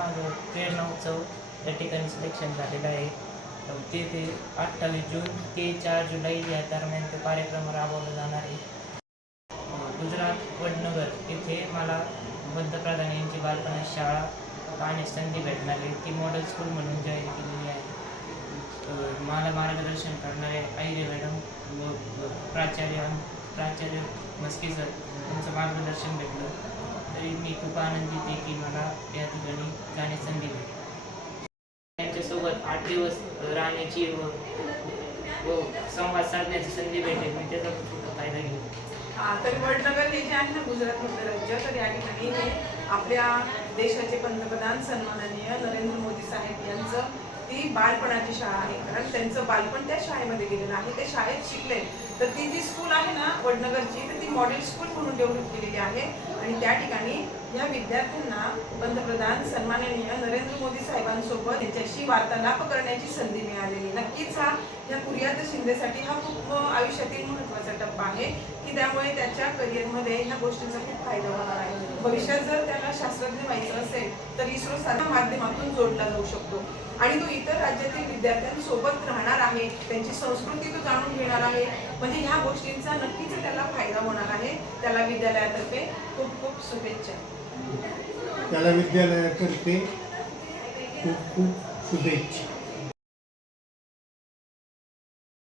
माझं प्रेरणा उत्सव या ठिकाणी सिलेक्शन झालेलं आहे. ते 28 जून ते 4 जुलै या दरम्यान तो कार्यक्रम राबवला जाणार आहे. गुजरात वडनगर येथे मला पंतप्रधान यांची बालपणाची शाळा पाहण्याची संधी भेटणार आहे. ती मॉडेल स्कूल म्हणून जाहीर केलेली आहे. मला मार्गदर्शन करणारे आईरे मॅडम व प्राचार्य मस्के सर यांचं मार्गदर्शन भेटलं. तरी मी खूप आनंदित आहे की मला या ठिकाणी जाण्याची संधी भेटली. त्यांच्यासोबत 8 दिवस राहण्याची व संवाद साधण्याची संधी भेटेल. मी त्याचा खूप फायदा घेऊ. तर वडनगर हे जे आहे ना गुजरातमधलं राज्य, तर या ठिकाणी हे आपल्या देशाचे पंतप्रधान सन्माननीय नरेंद्र मोदी साहेब यांचं ती बालपणाची शाळा आहे. कारण त्यांचं बालपण त्या शाळेमध्ये गेलेलं आहे, ते शाळेत शिकले. तर ती जी स्कूल आहे ना वडनगरची, तर ती मॉडेल स्कूल म्हणून डेव्हलप केलेली आहे. आणि त्या ठिकाणी ह्या विद्यार्थ्यांना पंतप्रधान सन्माननीय नरेंद्र मोदी साहेबांसोबत त्यांच्याशी वार्तालाप करण्याची संधी मिळालेली. नक्कीच ह्या कुरियात शिंदेसाठी हा खूप आयुष्यातील महत्त्वाचा टप्पा आहे की त्यामुळे त्याच्या करिअरमध्ये ह्या गोष्टींचा खूप फायदा होणार आहे. भविष्यात जर त्याला शास्त्रज्ञ व्हायचं असेल तर इस्रो सारख्या माध्यमातून जोडला जाऊ शकतो आणि तो इतर राज्यातील विद्यार्थ्यांसोबत राहणार आहे, त्यांची संस्कृती तो जाणून घेणार आहे. म्हणजे ह्या गोष्टींचा नक्कीच त्याला फायदा होणार आहे. त्याला विद्यालयातर्फे खूप खूप शुभेच्छा. त्याला विद्यालयातर्फे खूप खूप शुभेच्छा.